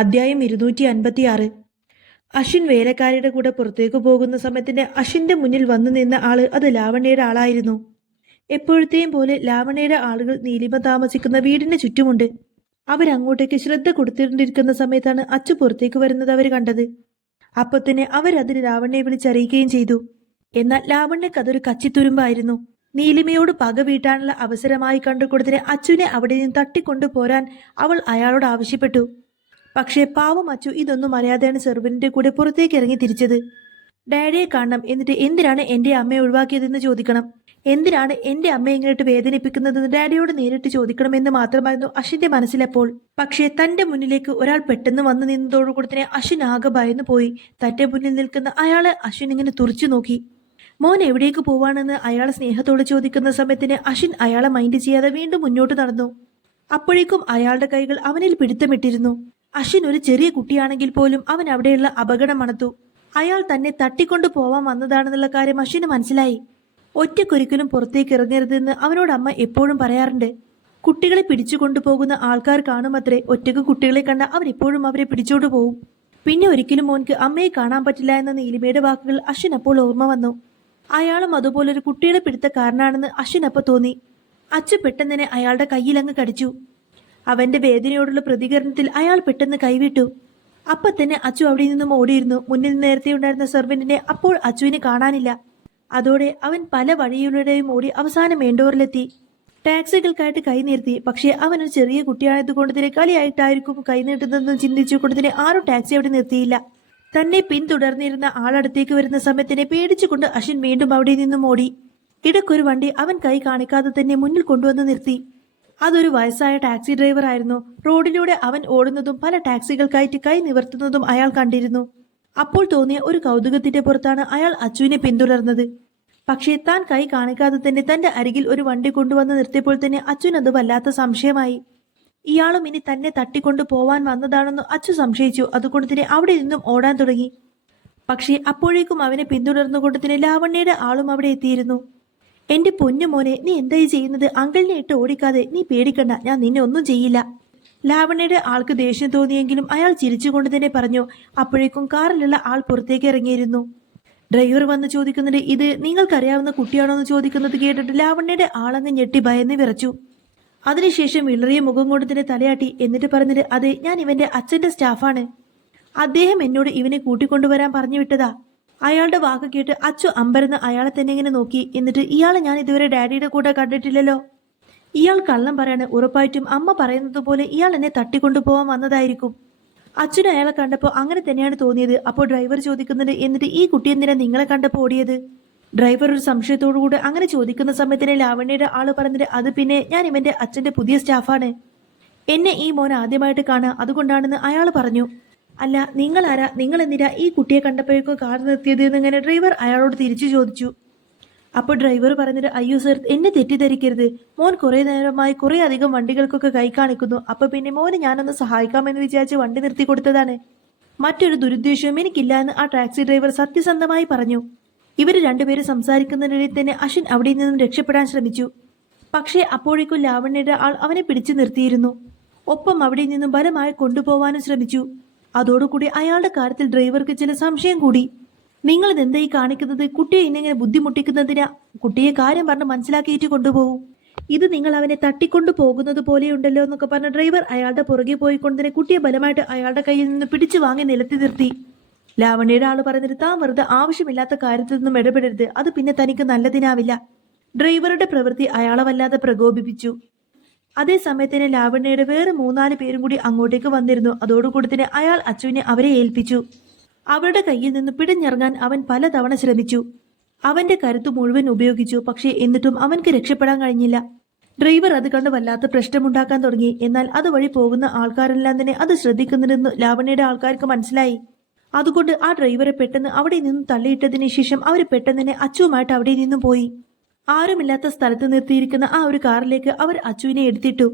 അദ്ധ്യായം 256. അശ്വിൻ വേലക്കാരിയുടെ കൂടെ പുറത്തേക്ക് പോകുന്ന സമയത്തിന് അശ്വിന്റെ മുന്നിൽ വന്നു നിന്ന ആള് അത് ലാവണ്യയുടെ ആളായിരുന്നു. എപ്പോഴത്തെയും പോലെ ലാവണ്യയുടെ ആളുകൾ നീലിമ താമസിക്കുന്ന വീടിന് ചുറ്റുമുണ്ട്. അവരങ്ങോട്ടേക്ക് ശ്രദ്ധ കൊടുത്തിരിക്കുന്ന സമയത്താണ് അച്ചു പുറത്തേക്ക് വരുന്നത് അവർ കണ്ടത്. അപ്പൊ തന്നെ അവരതിന് ലാവണ്യയെ വിളിച്ചറിയിക്കുകയും ചെയ്തു. എന്നാൽ ലാവണ്യക്ക് അതൊരു കച്ചിത്തുരുമ്പായിരുന്നു. നീലിമയോട് പക വീട്ടാനുള്ള അവസരമായി കണ്ടുകൊടുത്തിന് അച്ചുവിനെ അവിടെ നിന്ന് തട്ടിക്കൊണ്ടു പോരാൻ അവൾ അയാളോട് ആവശ്യപ്പെട്ടു. പക്ഷേ പാവം അച്ചു ഇതൊന്നും അറിയാതെയാണ് സെർവന്റിന്റെ കൂടെ പുറത്തേക്ക് ഇറങ്ങി തിരിച്ചത്. ഡാഡിയെ കാണണം, എന്നിട്ട് എന്തിനാണ് എന്റെ അമ്മയെ ഒഴിവാക്കിയതെന്ന് ചോദിക്കണം, എന്തിനാണ് എന്റെ അമ്മയെ ഇങ്ങോട്ട് വേദനിപ്പിക്കുന്നതെന്ന് ഡാഡിയോട് നേരിട്ട് ചോദിക്കണമെന്ന് മാത്രമായിരുന്നു അശ്വിന്റെ മനസ്സിലപ്പോൾ. പക്ഷേ തന്റെ മുന്നിലേക്ക് ഒരാൾ പെട്ടെന്ന് വന്നു നിന്നതോടുകൂടി തന്നെ അശ്വിൻ ആകെ ഭയന്നു പോയി. തന്റെ മുന്നിൽ നിൽക്കുന്ന അയാളെ അശ്വിൻ ഇങ്ങനെ തുറച്ചു നോക്കി. മോൻ എവിടേക്ക് പോവാണെന്ന് അയാൾ സ്നേഹത്തോട് ചോദിക്കുന്ന സമയത്തിന് അശ്വിൻ അയാളെ മൈൻഡ് ചെയ്യാതെ വീണ്ടും മുന്നോട്ട് നടന്നു. അപ്പോഴേക്കും അയാളുടെ കൈകൾ അവനിൽ പിടുത്തമിട്ടിരുന്നു. അശ്വിൻ ഒരു ചെറിയ കുട്ടിയാണെങ്കിൽ പോലും അവൻ അവിടെയുള്ള അപകടം മണത്തു. അയാൾ തന്നെ തട്ടിക്കൊണ്ടു പോവാൻ വന്നതാണെന്നുള്ള കാര്യം അശ്വിന് മനസ്സിലായി. ഒറ്റക്കൊരിക്കലും പുറത്തേക്ക് ഇറങ്ങരുതെന്ന് അവനോട് അമ്മ എപ്പോഴും പറയാറുണ്ട്. കുട്ടികളെ പിടിച്ചു കൊണ്ടുപോകുന്ന ആൾക്കാർ കാണുമത്രേ ഒറ്റക്ക് കുട്ടികളെ കണ്ട അവരെപ്പോഴും അവരെ പിടിച്ചോണ്ടു പോവും. പിന്നെ ഒരിക്കലും മോൻക്ക് അമ്മയെ കാണാൻ പറ്റില്ല എന്ന നീലിമയുടെ വാക്കുകൾ അശ്വിൻ അപ്പോൾ ഓർമ്മ വന്നു. അയാളും അതുപോലൊരു കുട്ടികളെ പിടുത്തക്കാരനാണെന്ന് അശ്വിൻ അപ്പൊ തോന്നി. അച്ചു പെട്ടെന്ന് തന്നെ അയാളുടെ കയ്യിലങ്ങ് കടിച്ചു. അവന്റെ വേദനയോടുള്ള പ്രതികരണത്തിൽ അയാൾ പെട്ടെന്ന് കൈവിട്ടു. അപ്പൊ തന്നെ അച്ചു അവിടെ നിന്നും ഓടിയിരുന്നു. മുന്നിൽ നേരത്തെ ഉണ്ടായിരുന്ന സെർവന്റിനെ അപ്പോൾ അച്ചുവിനെ കാണാനില്ല. അതോടെ അവൻ പല വഴിയിലൂടെയും ഓടി അവസാനം മേണ്ടോറിലെത്തി. ടാക്സികൾക്കായിട്ട് കൈ നിർത്തി. പക്ഷേ അവനൊരു ചെറിയ കുട്ടിയായതുകൊണ്ട് തന്നെ കളിയായിട്ടായിരിക്കും കൈ നീട്ടുന്നതെന്ന് ചിന്തിച്ചുകൊണ്ട് തന്നെ ആരും ടാക്സി അവിടെ നിർത്തിയില്ല. തന്നെ പിന്തുടർന്നിരുന്ന ആളടുത്തേക്ക് വരുന്ന സമയത്തിനെ പേടിച്ചുകൊണ്ട് അശ്വിൻ വീണ്ടും അവിടെ നിന്നും ഓടി. ഇടയ്ക്കൊരു വണ്ടി അവൻ കൈ കാണിക്കാതെ തന്നെ മുന്നിൽ കൊണ്ടുവന്ന് നിർത്തി. അതൊരു വയസ്സായ ടാക്സി ഡ്രൈവർ ആയിരുന്നു. റോഡിലൂടെ അവൻ ഓടുന്നതും പല ടാക്സികൾക്കായിട്ട് കൈ നിവർത്തുന്നതും അയാൾ കണ്ടിരുന്നു. അപ്പോൾ തോന്നിയ ഒരു കൗതുകത്തിന്റെ പുറത്താണ് അയാൾ അച്ചുവിനെ പിന്തുടർന്നത്. പക്ഷേ താൻ കൈ കാണിക്കാതെ തന്നെ തന്റെ അരികിൽ ഒരു വണ്ടി കൊണ്ടുവന്ന് നിർത്തിയപ്പോൾ തന്നെ അച്ചുവിനത് വല്ലാത്ത സംശയമായി. ഇയാളും ഇനി തന്നെ തട്ടിക്കൊണ്ടു പോവാൻ വന്നതാണെന്ന് അച്ചു സംശയിച്ചു. അതുകൊണ്ട് തന്നെ അവിടെ നിന്നും ഓടാൻ തുടങ്ങി. പക്ഷേ അപ്പോഴേക്കും അവനെ പിന്തുടർന്നുകൊണ്ട് തന്നെ ലാവണ്യയുടെ ആളും അവിടെ എത്തിയിരുന്നു. എന്റെ പൊന്നു മോനെ, നീ എന്തായി ചെയ്യുന്നത്? അങ്കിളിനെ ഇട്ട് ഓടിക്കാതെ. നീ പേടിക്കണ്ട, ഞാൻ നിന്നെ ഒന്നും ചെയ്യില്ല. ലാവണ്യയുടെ ആൾക്ക് ദേഷ്യം തോന്നിയെങ്കിലും അയാൾ ചിരിച്ചുകൊണ്ട് തന്നെ പറഞ്ഞു. അപ്പോഴേക്കും കാറിലുള്ള ആൾ പുറത്തേക്ക് ഇറങ്ങിയിരുന്നു. ഡ്രൈവർ വന്ന് ചോദിക്കുന്നത് ഇത് നിങ്ങൾക്കറിയാവുന്ന കുട്ടിയാണോ എന്ന് ചോദിക്കുന്നത് കേട്ടിട്ട് ലാവണ്യയുടെ ആളങ്ങ് ഞെട്ടി ഭയന്ന് വിറച്ചു. അതിനുശേഷം വിളറിയ മുഖം കൊണ്ട് തന്നെ തലയാട്ടി. എന്നിട്ട് പറഞ്ഞത് അതെ, ഞാൻ ഇവന്റെ അച്ഛന്റെ സ്റ്റാഫാണ്. അദ്ദേഹം എന്നോട് ഇവനെ കൂട്ടിക്കൊണ്ടുവരാൻ പറഞ്ഞു വിട്ടതാ. അയാളുടെ വാക്ക് കേട്ട് അച്ചു അമ്പരന്ന് അയാളെ തന്നെ ഇങ്ങനെ നോക്കി. എന്നിട്ട് ഇയാളെ ഞാൻ ഇതുവരെ ഡാഡിയുടെ കൂടെ കണ്ടിട്ടില്ലല്ലോ. ഇയാൾ കള്ളം പറയാണ്. ഉറപ്പായിട്ടും അമ്മ പറയുന്നത് പോലെ ഇയാൾ എന്നെ തട്ടിക്കൊണ്ടുപോകാൻ വന്നതായിരിക്കും. അച്ഛനും അയാളെ കണ്ടപ്പോൾ അങ്ങനെ തന്നെയാണ് തോന്നിയത്. അപ്പോൾ ഡ്രൈവർ ചോദിക്കുന്നത് എന്നിട്ട് ഈ കുട്ടി എന്തിനാ നിങ്ങളെ കണ്ടപ്പോൾ ഓടിയത്? ഡ്രൈവർ ഒരു സംശയത്തോടുകൂടെ അങ്ങനെ ചോദിക്കുന്ന സമയത്തിന് ലാവണ്യയുടെ ആള് പറഞ്ഞത് അത് പിന്നെ ഞാൻ ഇവന്റെ അച്ഛന്റെ പുതിയ സ്റ്റാഫാണ്. എന്നെ ഈ മോൻ ആദ്യമായിട്ട് കാണാ, അതുകൊണ്ടാണെന്ന് അയാൾ പറഞ്ഞു. അല്ല, നിങ്ങൾ ആരാ? നിങ്ങൾ എന്തിനാ ഈ കുട്ടിയെ കണ്ടപ്പോഴേക്കും കാർ നിർത്തിയത് എന്നിങ്ങനെ ഡ്രൈവർ അയാളോട് തിരിച്ചു ചോദിച്ചു. അപ്പോൾ ഡ്രൈവർ പറഞ്ഞത് അയ്യോ സർ, എന്നെ തെറ്റിദ്ധരിക്കരുത്. മോൻ കുറെ നേരമായി കുറെ അധികം വണ്ടികൾക്കൊക്കെ കൈ കാണിക്കുന്നു. അപ്പൊ പിന്നെ മോനെ ഞാനൊന്ന് സഹായിക്കാമെന്ന് വിചാരിച്ച് വണ്ടി നിർത്തി കൊടുത്തതാണ്. മറ്റൊരു ദുരുദ്ദേശവും എനിക്കില്ല എന്ന് ആ ടാക്സി ഡ്രൈവർ സത്യസന്ധമായി പറഞ്ഞു. ഇവർ രണ്ടുപേരും സംസാരിക്കുന്നതിനിടയിൽ തന്നെ അശ്വിൻ അവിടെ നിന്നും രക്ഷപ്പെടാൻ ശ്രമിച്ചു. പക്ഷേ അപ്പോഴേക്കും ലാവണ്യയുടെ ആൾ അവനെ പിടിച്ചു നിർത്തിയിരുന്നു. ഒപ്പം അവിടെ നിന്നും ബലമായി കൊണ്ടുപോവാനും ശ്രമിച്ചു. അതോടുകൂടി അയാളുടെ കാര്യത്തിൽ ഡ്രൈവർക്ക് ചില സംശയം കൂടി. നിങ്ങൾ ഇതെന്തായി കാണിക്കുന്നത്? കുട്ടിയെ ഇന്നിങ്ങനെ ബുദ്ധിമുട്ടിക്കുന്നതിനാ? കുട്ടിയെ കാര്യം പറഞ്ഞ് മനസ്സിലാക്കിയിട്ട് കൊണ്ടുപോകും. ഇത് നിങ്ങൾ അവനെ തട്ടിക്കൊണ്ടു പോകുന്നത് പോലെയുണ്ടല്ലോ എന്നൊക്കെ പറഞ്ഞ ഡ്രൈവർ അയാളുടെ പുറകെ പോയിക്കൊണ്ട് തന്നെ കുട്ടിയെ ബലമായിട്ട് അയാളുടെ കയ്യിൽ നിന്ന് പിടിച്ചു വാങ്ങി നിലത്തി നിർത്തി. ലാവണ്യയുടെ ആള് പറഞ്ഞിട്ട് താൻ വെറുതെ ആവശ്യമില്ലാത്ത കാര്യത്തിൽ നിന്നും ഇടപെടരുത്, അത് പിന്നെ തനിക്ക് നല്ലതിനാവില്ല. ഡ്രൈവറുടെ പ്രവൃത്തി അയാളെ വല്ലാതെ പ്രകോപിപ്പിച്ചു. അതേ സമയത്തിന് ലാവണ്യയുടെ വേറെ 3-4 പേരും കൂടി അങ്ങോട്ടേക്ക് വന്നിരുന്നു. അതോടുകൂടി തന്നെ അയാൾ അച്ചുവിനെ അവരെ ഏൽപ്പിച്ചു. അവരുടെ കയ്യിൽ നിന്ന് പിടിഞ്ഞിറങ്ങാൻ അവൻ പലതവണ ശ്രമിച്ചു. അവന്റെ കരുത്ത് മുഴുവൻ ഉപയോഗിച്ചു. പക്ഷേ എന്നിട്ടും അവൻക്ക് രക്ഷപ്പെടാൻ കഴിഞ്ഞില്ല. ഡ്രൈവർ അത് കണ്ട് വല്ലാത്ത പ്രശ്നമുണ്ടാക്കാൻ തുടങ്ങി. എന്നാൽ അതുവഴി പോകുന്ന ആൾക്കാരെല്ലാം തന്നെ അത് ശ്രദ്ധിക്കുന്നുണ്ടെന്ന് ലാവണ്യയുടെ ആൾക്കാർക്ക് മനസ്സിലായി. അതുകൊണ്ട് ആ ഡ്രൈവറെ പെട്ടെന്ന് അവിടെ നിന്നും തള്ളിയിട്ടതിന് ശേഷം അവർ പെട്ടെന്ന് തന്നെ അച്ചുവുമായിട്ട് അവിടെ നിന്നും പോയി. ആരുമില്ലാത്ത സ്ഥലത്ത് നിർത്തിയിരിക്കുന്ന ആ ഒരു കാറിലേക്ക് അവർ അച്ചുവിനെ എടുത്തിട്ടു.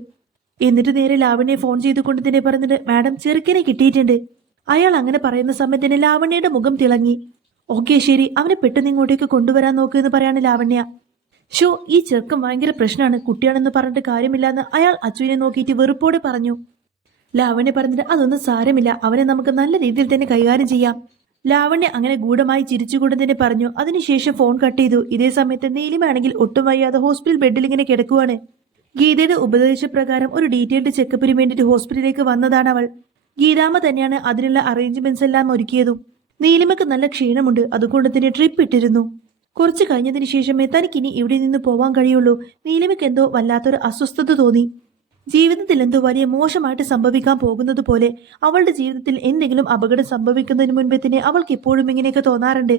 എന്നിട്ട് നേരെ ലാവണ്യെ ഫോൺ ചെയ്തുകൊണ്ട് തന്നെ പറഞ്ഞിട്ട് മാഡം, ചെറുക്കനെ കിട്ടിയിട്ടുണ്ട്. അയാൾ അങ്ങനെ പറയുന്ന സമയത്തിന് ലാവണ്യയുടെ മുഖം തിളങ്ങി. ഓക്കെ ശരി, അവനെ പെട്ടെന്ന് ഇങ്ങോട്ടേക്ക് കൊണ്ടുവരാൻ നോക്ക് എന്ന് പറയാണ് ലാവണ്യ. ഷോ, ഈ ചെറുക്കം ഭയങ്കര പ്രശ്നമാണ്, കുട്ടിയാണെന്ന് പറഞ്ഞിട്ട് കാര്യമില്ലാന്ന് അയാൾ അച്ചുവിനെ നോക്കിയിട്ട് വെറുപ്പോടെ പറഞ്ഞു. ലാവണ്യ പറഞ്ഞിട്ട് അതൊന്നും സാരമില്ല, അവനെ നമുക്ക് നല്ല രീതിയിൽ തന്നെ കൈകാര്യം ചെയ്യാം. ലാവണ്യ അങ്ങനെ ഗൂഢമായി ചിരിച്ചുകൊണ്ട് തന്നെ പറഞ്ഞു. അതിനുശേഷം ഫോൺ കട്ട് ചെയ്തു. ഇതേ സമയത്ത് നീലിമയാണെങ്കിൽ ഒട്ടും വയ്യാതെ ഹോസ്പിറ്റൽ ബെഡിൽ ഇങ്ങനെ കിടക്കുവാണ്. ഗീതയുടെ ഉപദേശപ്രകാരം ഒരു ഡീറ്റെയിൽഡ് ചെക്കപ്പിന് വേണ്ടിയിട്ട് ഹോസ്പിറ്റലിലേക്ക് വന്നതാണ് അവൾ. ഗീതാമ്മ തന്നെയാണ് അതിനുള്ള അറേഞ്ച്മെന്റ്സ് എല്ലാം ഒരുക്കിയതും. നീലിമയ്ക്ക് നല്ല ക്ഷീണമുണ്ട്, അതുകൊണ്ട് തന്നെ ട്രിപ്പ് ഇട്ടിരുന്നു. കുറച്ചു കഴിഞ്ഞതിന് ശേഷമേ തനിക്കിനി ഇവിടെ നിന്ന് പോവാൻ കഴിയുള്ളൂ. നീലിമയ്ക്ക് എന്തോ വല്ലാത്തൊരു അസ്വസ്ഥത തോന്നി. ജീവിതത്തിൽ എന്തോ വലിയ മോശമായിട്ട് സംഭവിക്കാൻ പോകുന്നത് പോലെ. അവളുടെ ജീവിതത്തിൽ എന്തെങ്കിലും അപകടം സംഭവിക്കുന്നതിന് മുൻപേ തന്നെ അവൾക്ക് എപ്പോഴും ഇങ്ങനെയൊക്കെ തോന്നാറുണ്ട്.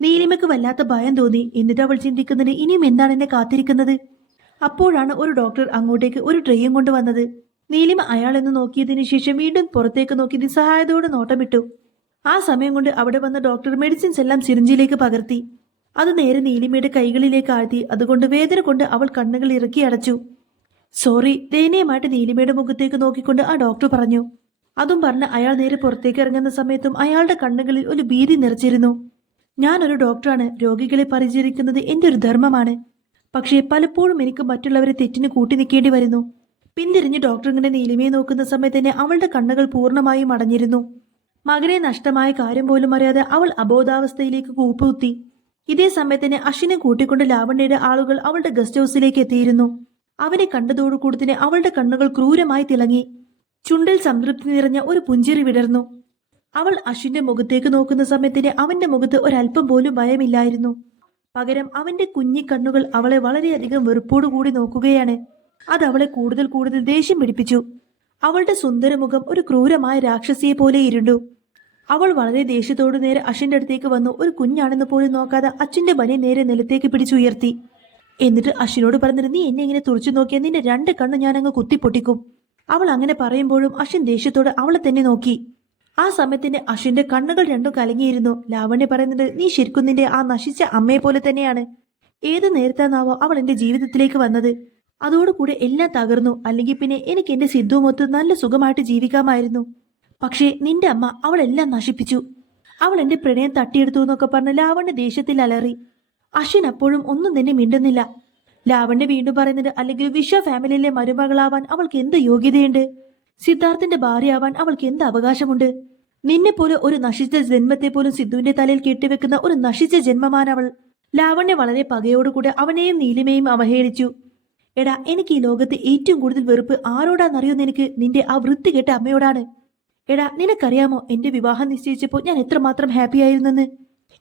നീലിമയ്ക്ക് വല്ലാത്ത ഭയം തോന്നി. എന്നിട്ട് അവൾ ചിന്തിക്കുന്നത് ഇനിയും എന്താണ് എന്നെ കാത്തിരിക്കുന്നത്. അപ്പോഴാണ് ഒരു ഡോക്ടർ അങ്ങോട്ടേക്ക് ഒരു ട്രെയും കൊണ്ടുവന്നത്. നീലിമ അയാളെന്ന് നോക്കിയതിനു ശേഷം വീണ്ടും പുറത്തേക്ക് നോക്കി നിസ്സഹായതയോടെ നോട്ടമിട്ടു. ആ സമയം കൊണ്ട് അവിടെ വന്ന ഡോക്ടർ മെഡിസിൻസ് എല്ലാം സിറിഞ്ചിലേക്ക് പകർത്തി. അത് നേരെ നീലിമയുടെ കൈകളിലേക്ക് ആഴ്ത്തി. അതുകൊണ്ട് വേദന കൊണ്ട് അവൾ കണ്ണുകൾ ഇറക്കി അടച്ചു. സോറി, ദയനീയമായിട്ട് നീലിമയുടെ മുഖത്തേക്ക് നോക്കിക്കൊണ്ട് ആ ഡോക്ടർ പറഞ്ഞു. അതും പറഞ്ഞ് അയാൾ നേരെ പുറത്തേക്ക് ഇറങ്ങുന്ന സമയത്തും അയാളുടെ കണ്ണുകളിൽ ഒരു ഭീതി നിറച്ചിരുന്നു. ഞാനൊരു ഡോക്ടറാണ്, രോഗികളെ പരിചരിക്കുന്നത് എന്റെ ഒരു ധർമ്മമാണ്. പക്ഷേ പലപ്പോഴും എനിക്ക് മറ്റുള്ളവരെ തെറ്റിന് കൂട്ടി നിൽക്കേണ്ടി വരുന്നു. പിന്തിരിഞ്ഞ് ഡോക്ടർ ഇങ്ങനെ നീലിമയെ നോക്കുന്ന സമയത്ത് തന്നെ അവളുടെ കണ്ണുകൾ പൂർണ്ണമായും അടഞ്ഞിരുന്നു. മകനെ നഷ്ടമായ കാര്യം പോലും അറിയാതെ അവൾ അബോധാവസ്ഥയിലേക്ക് കൂപ്പുകുത്തി. ഇതേ സമയത്ത് തന്നെ അശ്വിനെ കൂട്ടിക്കൊണ്ട് ലാവണ്യയുടെ ആളുകൾ അവളുടെ ഗസ്റ്റ് ഹൗസിലേക്ക് എത്തിയിരുന്നു. അവനെ കണ്ടതോടുകൂടി തന്നെ അവളുടെ കണ്ണുകൾ ക്രൂരമായി തിളങ്ങി. ചുണ്ടിൽ സംതൃപ്തി നിറഞ്ഞ ഒരു പുഞ്ചിരി വിടർന്നു. അവൾ അശ്വിന്റെ മുഖത്തേക്ക് നോക്കുന്ന സമയത്തിന് അവന്റെ മുഖത്ത് ഒരല്പം പോലും ഭയമില്ലായിരുന്നു. പകരം അവന്റെ കുഞ്ഞിക്കണ്ണുകൾ അവളെ വളരെയധികം വെറുപ്പോടുകൂടി നോക്കുകയാണ്. അത് അവളെ കൂടുതൽ കൂടുതൽ ദേഷ്യം പിടിപ്പിച്ചു. അവളുടെ സുന്ദരമുഖം ഒരു ക്രൂരമായ രാക്ഷസിയെ പോലെ ഇരുണ്ടു. അവൾ വളരെ ദേഷ്യത്തോടു നേരെ അശ്വിന്റെ അടുത്തേക്ക് വന്നു. ഒരു കുഞ്ഞാണെന്ന് പോലും നോക്കാതെ അച്ഛന്റെ ബനിയൻ നേരെ നിലത്തേക്ക് പിടിച്ചുയർത്തി. എന്നിട്ട് അശ്വിനോട് പറഞ്ഞിട്ട് നീ എന്നെ ഇങ്ങനെ തുറച്ചു നോക്കിയാൽ നിന്റെ രണ്ട് കണ്ണ് ഞാൻ അങ്ങ് കുത്തിപ്പൊട്ടിക്കും. അവൾ അങ്ങനെ പറയുമ്പോഴും അശ്വിൻ ദേഷ്യത്തോടെ അവളെ തന്നെ നോക്കി. ആ സമയത്തിന്റെ അശ്വിന്റെ കണ്ണുകൾ രണ്ടും കലങ്ങിയിരുന്നു. ലാവണ്യ പറയുന്നത് നീ ശരിക്കും നിന്റെ ആ നശിച്ച അമ്മയെ പോലെ തന്നെയാണ്. ഏത് നേരത്താന്നാവോ അവൾ എന്റെ ജീവിതത്തിലേക്ക് വന്നത്. അതോടുകൂടെ എല്ലാം തകർന്നു. അല്ലെങ്കിൽ പിന്നെ എനിക്ക് എന്റെ സിദ്ധുമൊത്ത് നല്ല സുഖമായിട്ട് ജീവിക്കാമായിരുന്നു. പക്ഷേ നിന്റെ അമ്മ അവളെല്ലാം നശിപ്പിച്ചു. അവൾ എന്റെ പ്രണയം തട്ടിയെടുത്തു എന്നൊക്കെ പറഞ്ഞ് ലാവണ്യ ദേഷ്യത്തിൽ അലറി. അശ്വിൻ അപ്പോഴും ഒന്നും തന്നെ മിണ്ടുന്നില്ല. ലാവണ്യ വീണ്ടും പറയുന്നത് അല്ലെങ്കിൽ വിശ്വ ഫാമിലിയിലെ മരുമകളാവാൻ അവൾക്ക് എന്ത് യോഗ്യതയുണ്ട്? സിദ്ധാർത്ഥന്റെ ഭാര്യയാവാൻ അവൾക്ക് എന്ത് അവകാശമുണ്ട്? നിന്നെപ്പോലെ ഒരു നശിച്ച ജന്മത്തെ പോലും സിദ്ധുവിന്റെ തലയിൽ കെട്ടിവെക്കുന്ന ഒരു നശിച്ച ജന്മമാനവൾ. ലാവണ്യ വളരെ പകയോടുകൂടെ അവനെയും നീലിമയും അവഹേളിച്ചു. എടാ, എനിക്ക് ഈ ലോകത്ത് ഏറ്റവും കൂടുതൽ വെറുപ്പ് ആരോടാന്നറിയോ നിനക്ക്? നിന്റെ ആ വൃത്തികെട്ട അമ്മയോടാണ്. എടാ, നിനക്കറിയാമോ എന്റെ വിവാഹം നിശ്ചയിച്ചപ്പോൾ ഞാൻ എത്രമാത്രം ഹാപ്പി ആയിരുന്നെന്ന്?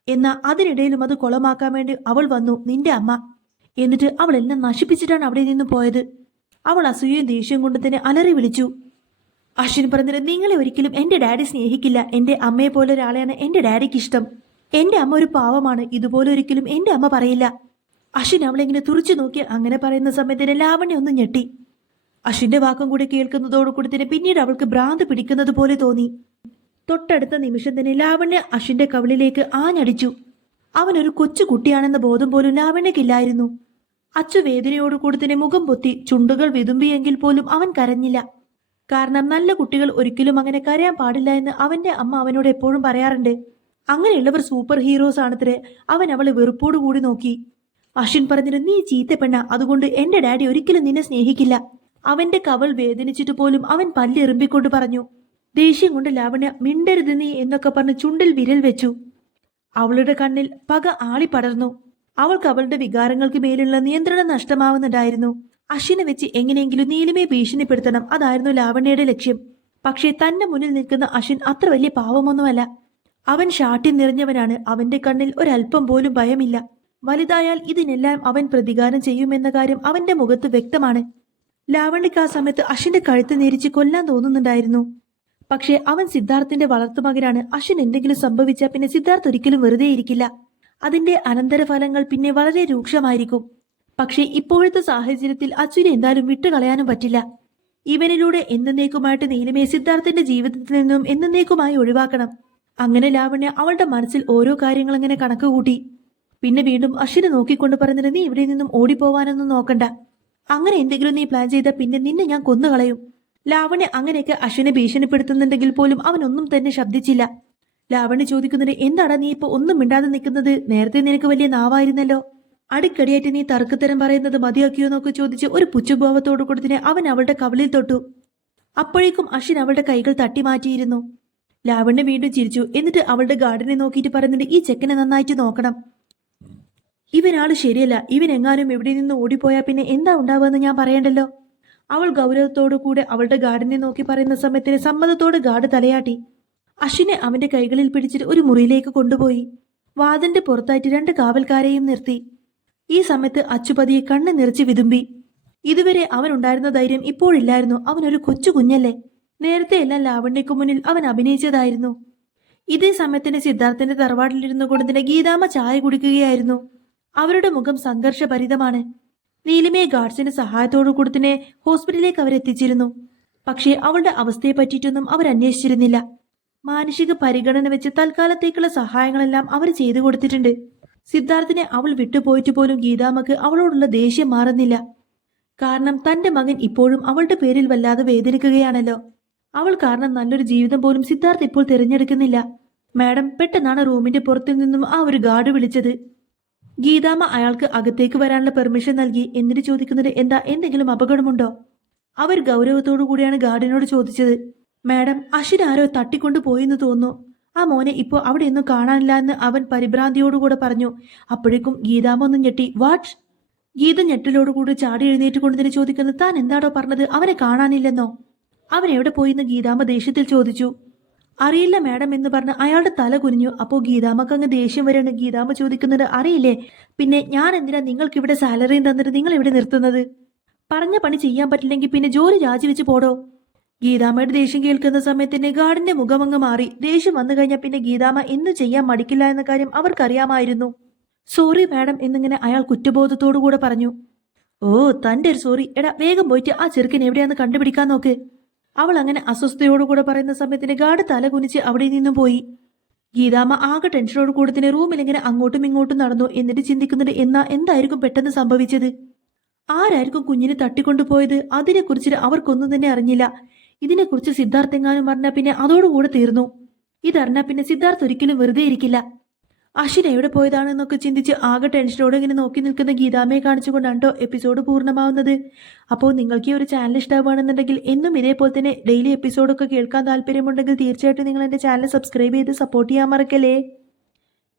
എന്നാ അതിനിടയിലും അത് കൊളമാക്കാൻ വേണ്ടി അവൾ വന്നു, നിന്റെ അമ്മ. എന്നിട്ട് അവൾ എന്നെ നശിപ്പിച്ചിട്ടാണ് അവിടെ നിന്ന് പോയത്. അവൾ അസൂയയും ദേഷ്യം കൊണ്ട് തന്നെ അലറി വിളിച്ചു. അശ്വിൻ പറഞ്ഞത് നിങ്ങളെ ഒരിക്കലും എന്റെ ഡാഡി സ്നേഹിക്കില്ല. എന്റെ അമ്മയെ പോലെ ഒരാളെയാണ് എന്റെ ഡാഡിക്ക് ഇഷ്ടം. എന്റെ അമ്മ ഒരു പാവമാണ്, ഇതുപോലെ ഒരിക്കലും എന്റെ അമ്മ പറയില്ല. അശ്വിൻ അവളെങ്ങനെ തുറച്ചു നോക്കി അങ്ങനെ പറയുന്ന സമയത്തിന് ലാവണ്യ ഒന്ന് ഞെട്ടി. അശ്വിന്റെ വാക്കും കൂടി കേൾക്കുന്നതോടുകൂടി തന്നെ പിന്നീട് അവൾക്ക് ഭ്രാന്ത് പിടിക്കുന്നത് പോലെ തോന്നി. തൊട്ടടുത്ത നിമിഷം തന്നെ ലാവണ്യ അശ്വിന്റെ കവിളിലേക്ക് ആഞ്ഞടിച്ചു. അവനൊരു കൊച്ചു കുട്ടിയാണെന്ന ബോധം പോലും ലാവണ്യക്കില്ലായിരുന്നു. അച്ചു വേദനയോടുകൂടി തന്നെ മുഖം പൊത്തി. ചുണ്ടുകൾ വിതുമ്പിയെങ്കിൽ പോലും അവൻ കരഞ്ഞില്ല. കാരണം നല്ല കുട്ടികൾ ഒരിക്കലും അങ്ങനെ കരയാൻ പാടില്ല എന്ന് അവന്റെ അമ്മ അവനോട് എപ്പോഴും പറയാറുണ്ട്. അങ്ങനെയുള്ളവർ സൂപ്പർ ഹീറോസ് ആണത്രേ. അവൻ അവളെ വെറുപ്പോടുകൂടി നോക്കി. അശ്വിൻ പറഞ്ഞിട്ട് നീ ചീത്ത പെണ്ണ, അതുകൊണ്ട് എന്റെ ഡാഡി ഒരിക്കലും നിന്നെ സ്നേഹിക്കില്ല. അവന്റെ കവൾ വേദനിച്ചിട്ട് പോലും അവൻ പല്ലെറിമ്പിക്കൊണ്ട് പറഞ്ഞു. ദേഷ്യം കൊണ്ട് ലാവണ്യ മിണ്ടരുത് നീ എന്നൊക്കെ പറഞ്ഞ് ചുണ്ടിൽ വിരൽ വെച്ചു. അവളുടെ കണ്ണിൽ പക ആളിപ്പടർന്നു. അവൾക്ക് അവളുടെ വികാരങ്ങൾക്ക് മേലുള്ള നിയന്ത്രണം നഷ്ടമാവുന്നുണ്ടായിരുന്നു. അശ്വിനെ വെച്ച് എങ്ങനെയെങ്കിലും നീലിമയെ ഭീഷണിപ്പെടുത്തണം, അതായിരുന്നു ലാവണ്യയുടെ ലക്ഷ്യം. പക്ഷേ തന്റെ മുന്നിൽ നിൽക്കുന്ന അശ്വിൻ അത്ര വലിയ പാവമൊന്നുമല്ല. അവൻ ഷാഠ്യം നിറഞ്ഞവനാണ്. അവന്റെ കണ്ണിൽ ഒരല്പം പോലും ഭയമില്ല. വലുതായാൽ ഇതിനെല്ലാം അവൻ പ്രതികാരം ചെയ്യുമെന്ന കാര്യം അവന്റെ മുഖത്ത് വ്യക്തമാണ്. ലാവണ്യക്ക് ആ സമയത്ത് അശ്വിന്റെ കഴുത്ത് നേരിച്ച് കൊല്ലാൻ തോന്നുന്നുണ്ടായിരുന്നു. പക്ഷേ അവൻ സിദ്ധാർത്ഥിന്റെ വളർത്തുമകനാണ്. അശ്വിൻ എന്തെങ്കിലും സംഭവിച്ചാൽ പിന്നെ സിദ്ധാർത്ഥ് ഒരിക്കലും വെറുതെ ഇരിക്കില്ല. അതിന്റെ അനന്തരഫലങ്ങൾ പിന്നെ വളരെ രൂക്ഷമായിരിക്കും. പക്ഷേ ഇപ്പോഴത്തെ സാഹചര്യത്തിൽ അച്ഛനെ എന്തായാലും വിട്ടുകളയാനും പറ്റില്ല. ഇവനിലൂടെ എന്നേക്കുമായിട്ട് നീലിമയെ സിദ്ധാർത്ഥിന്റെ ജീവിതത്തിൽ നിന്നും എന്നേക്കുമായി ഒഴിവാക്കണം. അങ്ങനെ ലാവണ്യ അവളുടെ മനസ്സിൽ ഓരോ കാര്യങ്ങൾ അങ്ങനെ കണക്ക് കൂട്ടി. പിന്നെ വീണ്ടും അശ്വിനെ നോക്കിക്കൊണ്ട് പറഞ്ഞത് നീ ഇവിടെ നിന്നും ഓടിപ്പോവാനൊന്നും നോക്കണ്ട. അങ്ങനെ എന്തെങ്കിലും നീ പ്ലാൻ ചെയ്താൽ പിന്നെ നിന്നെ ഞാൻ കൊന്നുകളയും. ലാവണ്യ അങ്ങനെയൊക്കെ അശ്വിനെ ഭീഷണിപ്പെടുത്തുന്നുണ്ടെങ്കിൽ പോലും അവനൊന്നും തന്നെ ശബ്ദിച്ചില്ല. ലാവണ്യ ചോദിക്കുന്നത് എന്താടാ നീ ഇപ്പൊ ഒന്നും മിണ്ടാതെ നിൽക്കുന്നത്? നേരത്തെ നിനക്ക് വലിയ നാവായിരുന്നല്ലോ. അടിക്കടിയായിട്ട് നീ തർക്കത്തരം പറയുന്നത് മതിയാക്കിയോ എന്നൊക്കെ ചോദിച്ച് ഒരു പുച്ഛഭാവത്തോടു കൂടി തന്നെ അവൻ അവളുടെ കവിളിൽ തൊട്ടു. അപ്പോഴേക്കും അശ്വിൻ അവളുടെ കൈകൾ തട്ടി മാറ്റിയിരുന്നു. ലാവണ്യ വീണ്ടും ചിരിച്ചു. എന്നിട്ട് അവളുടെ ഗാർഡനെ നോക്കിയിട്ട് പറയുന്നുണ്ട്, ഈ ചെക്കനെ നന്നായിട്ട് നോക്കണം. ഇവനാള് ശരിയല്ല. ഇവനെങ്ങാനും എവിടെ നിന്ന് ഓടിപ്പോയാൽ പിന്നെ എന്താ ഉണ്ടാവുകയെന്ന് ഞാൻ പറയണ്ടല്ലോ. അവൾ ഗൗരവത്തോടു കൂടെ അവളുടെ ഗാർഡനെ നോക്കി പറയുന്ന സമയത്തിന് സമ്മതത്തോട് ഗാർഡ് തലയാട്ടി. അശ്വിനെ അവന്റെ കൈകളിൽ പിടിച്ചിട്ട് ഒരു മുറിയിലേക്ക് കൊണ്ടുപോയി. വാതിന്റെ പുറത്തായിട്ട് 2 കാവൽക്കാരെയും നിർത്തി. ഈ സമയത്ത് അച്ചുപതിയെ കണ്ണ് നിറച്ച് വിതുമ്പി. ഇതുവരെ അവനുണ്ടായിരുന്ന ധൈര്യം ഇപ്പോഴില്ലായിരുന്നു. അവനൊരു കൊച്ചു കുഞ്ഞല്ലേ. നേരത്തെ എല്ലാം ലാവണ്യക്കു മുന്നിൽ അവൻ അഭിനയിച്ചതായിരുന്നു. ഇതേ സമയത്തിന് സിദ്ധാർത്ഥന്റെ തറവാട്ടിലിരുന്നു കൊണ്ട് തന്നെ ഗീതാമ്മ ചായ കുടിക്കുകയായിരുന്നു. അവരുടെ മുഖം സംഘർഷഭരിതമാണ്. നീലിമയെ ഗാർഡ്സിന്റെ സഹായത്തോടു കൂടി തന്നെ ഹോസ്പിറ്റലിലേക്ക് അവരെത്തിച്ചിരുന്നു. പക്ഷേ അവളുടെ അവസ്ഥയെ പറ്റിയിട്ടൊന്നും അവർ അന്വേഷിച്ചിരുന്നില്ല. മാനുഷിക പരിഗണന വെച്ച് തൽക്കാലത്തേക്കുള്ള സഹായങ്ങളെല്ലാം അവർ ചെയ്തു കൊടുത്തിട്ടുണ്ട്. സിദ്ധാർത്ഥിനെ അവൾ വിട്ടുപോയിട്ട് പോലും ഗീതാമ്മക്ക് അവളോടുള്ള ദേഷ്യം മാറുന്നില്ല. കാരണം തന്റെ മകൻ ഇപ്പോഴും അവളുടെ പേരിൽ വല്ലാതെ വേദനിക്കുകയാണല്ലോ. അവൾ കാരണം നല്ലൊരു ജീവിതം പോലും സിദ്ധാർത്ഥ് ഇപ്പോൾ തിരഞ്ഞെടുക്കുന്നില്ല. മാഡം, പെട്ടെന്നാണ് റൂമിന്റെ പുറത്തു നിന്നും ആ ഒരു ഗാർഡ് വിളിച്ചത്. ഗീതാമ്മ അയാൾക്ക് അകത്തേക്ക് വരാനുള്ള പെർമിഷൻ നൽകി. എന്നിട്ട് ചോദിക്കുന്നത്, എന്താ, എന്തെങ്കിലും അപകടമുണ്ടോ? അവർ ഗൗരവത്തോടു കൂടിയാണ് ഗാർഡിനോട് ചോദിച്ചത്. മാഡം, അശ്വിൻ ആരോ തട്ടിക്കൊണ്ടു പോയെന്ന് തോന്നുന്നു. ആ മോനെ ഇപ്പോൾ അവിടെയൊന്നും കാണാനില്ല എന്ന് അവൻ പരിഭ്രാന്തിയോടുകൂടെ പറഞ്ഞു. അപ്പോഴേക്കും ഗീതാമ്മ ഒന്ന് ഞെട്ടി. വാട്ട്? ഗീത ഞെട്ടലോടുകൂടി ചാടി എഴുന്നേറ്റുകൊണ്ട് തന്നെ ചോദിക്കുന്നത്, താൻ എന്താടോ പറഞ്ഞത്? അവനെ കാണാനില്ലെന്നോ? അവൻ എവിടെ പോയിന്ന് ഗീതാമ്മ ദേഷ്യത്തിൽ ചോദിച്ചു. അറിയില്ല മാഡം എന്ന് പറഞ്ഞ് അയാളുടെ തല കുനിഞ്ഞു. അപ്പോൾ ഗീതാമ്മക്ക് അങ്ങ് ദേഷ്യം വരെയാണ്. ഗീതാമ്മ ചോദിക്കുന്നത്, അറിയില്ലേ? പിന്നെ ഞാൻ എന്തിനാ നിങ്ങൾക്ക് ഇവിടെ സാലറിയും തന്നിട്ട് നിങ്ങൾ ഇവിടെ നിർത്തുന്നത്? പറഞ്ഞ പണി ചെയ്യാൻ പറ്റില്ലെങ്കിൽ പിന്നെ ജോലി രാജിവെച്ച് പോടോ. ഗീതാമ്മയുടെ ദേഷ്യം കേൾക്കുന്ന സമയത്തിന് ഗാർഡിന്റെ മുഖമങ്ങ് മാറി. ദേഷ്യം വന്നു കഴിഞ്ഞാൽ പിന്നെ ഗീതാമ്മ എന്തു ചെയ്യാൻ മടിക്കില്ല എന്ന കാര്യം അവർക്കറിയാമായിരുന്നു. സോറി മാഡം എന്നിങ്ങനെ അയാൾ കുറ്റബോധത്തോടുകൂടെ പറഞ്ഞു. ഓ, തന്റെ ഒരു സോറി. എടാ, വേഗം പോയിട്ട് ആ ചെറുക്കൻ എവിടെയാന്ന് കണ്ടുപിടിക്കാൻ നോക്ക്. അവൾ അങ്ങനെ അസ്വസ്ഥയോടുകൂടെ പറയുന്ന സമയത്തിന് ഗാർഡ് തല കുനിച്ച് അവിടെ നിന്നും പോയി. ഗീതാമ്മ ആകെ ടെൻഷനോട് കൂടെ തന്നെ റൂമിൽ ഇങ്ങനെ അങ്ങോട്ടും ഇങ്ങോട്ടും നടന്നു. എന്നിട്ട് ചിന്തിക്കുന്നുണ്ട്, എന്തായിരിക്കും പെട്ടെന്ന് സംഭവിച്ചത്? ആരായിരിക്കും കുഞ്ഞിനെ തട്ടിക്കൊണ്ടുപോയത്? അതിനെക്കുറിച്ച് അവർക്കൊന്നും തന്നെ അറിഞ്ഞില്ല. ഇതിനെക്കുറിച്ച് സിദ്ധാർത്ഥ് എങ്ങാനും പറഞ്ഞാൽ പിന്നെ അതോടുകൂടെ തീർന്നു. ഇതറിഞ്ഞാൽ പിന്നെ സിദ്ധാർത്ഥ് ഒരിക്കലും വെറുതെ ഇരിക്കില്ല. അശ്വിൻ എവിടെ പോയതാണെന്നൊക്കെ ചിന്തിച്ച് ആകെ ടെൻഷനോടെ ഇങ്ങനെ നോക്കി നിൽക്കുന്ന ഗീതാമ്മയെ കാണിച്ചുകൊണ്ടാണ് എപ്പിസോഡ് പൂർണ്ണമാവുന്നത്. അപ്പോൾ നിങ്ങൾക്ക് ഈ ഒരു ചാനൽ ഇഷ്ടമാണെന്നുണ്ടെങ്കിൽ എന്നും ഇതേപോലെ തന്നെ ഡെയിലി എപ്പിസോഡൊക്കെ കേൾക്കാൻ താല്പര്യമുണ്ടെങ്കിൽ തീർച്ചയായിട്ടും നിങ്ങൾ എൻ്റെ ചാനൽ സബ്സ്ക്രൈബ് ചെയ്ത് സപ്പോർട്ട് ചെയ്യാൻ മറക്കല്ലേ.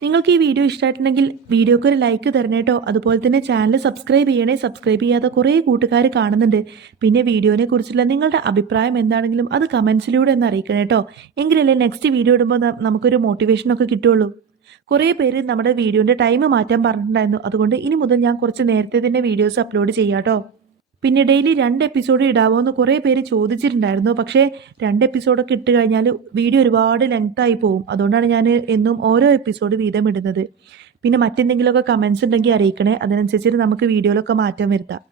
നിങ്ങൾക്ക് ഈ വീഡിയോ ഇഷ്ടമായിട്ടുണ്ടെങ്കിൽ വീഡിയോക്ക് ഒരു ലൈക്ക് തരണേ കേട്ടോ. അതുപോലെ തന്നെ ചാനൽ സബ്സ്ക്രൈബ് ചെയ്യണേ. സബ്സ്ക്രൈബ് ചെയ്യാത്ത കുറേ കൂട്ടുകാർ കാണുന്നുണ്ട്. പിന്നെ വീഡിയോനെ കുറിച്ചുള്ള നിങ്ങളുടെ അഭിപ്രായം എന്താണെങ്കിലും അത് കമൻസിലൂടെ ഒന്ന് അറിയിക്കണം കേട്ടോ. എങ്കിലല്ലേ നെക്സ്റ്റ് വീഡിയോ ഇടുമ്പോൾ നമുക്കൊരു മോട്ടിവേഷനൊക്കെ കിട്ടുള്ളൂ. കുറേ പേര് നമ്മുടെ വീഡിയോന്റെ ടൈം മാറ്റാൻ പറഞ്ഞിട്ടുണ്ടായിരുന്നു. അതുകൊണ്ട് ഇനി മുതൽ ഞാൻ കുറച്ച് നേരത്തെ തന്നെ വീഡിയോസ് അപ്ലോഡ് ചെയ്യാം കേട്ടോ. പിന്നെ ഡെയിലി 2 എപ്പിസോഡ് ഇടാമോ എന്ന് കുറേ പേര് ചോദിച്ചിട്ടുണ്ടായിരുന്നു. പക്ഷേ 2 എപ്പിസോഡൊക്കെ ഇട്ട് കഴിഞ്ഞാൽ വീഡിയോ ഒരുപാട് ലെങ്തായി പോകും. അതുകൊണ്ടാണ് ഞാൻ എന്നും ഓരോ എപ്പിസോഡ് വീതം ഇടുന്നത്. പിന്നെ മറ്റെന്തെങ്കിലുമൊക്കെ കമൻസ് ഉണ്ടെങ്കിൽ അറിയിക്കണേ. അതിനനുസരിച്ചിട്ട് നമുക്ക് വീഡിയോയിലൊക്കെ മാറ്റം വരുത്താം.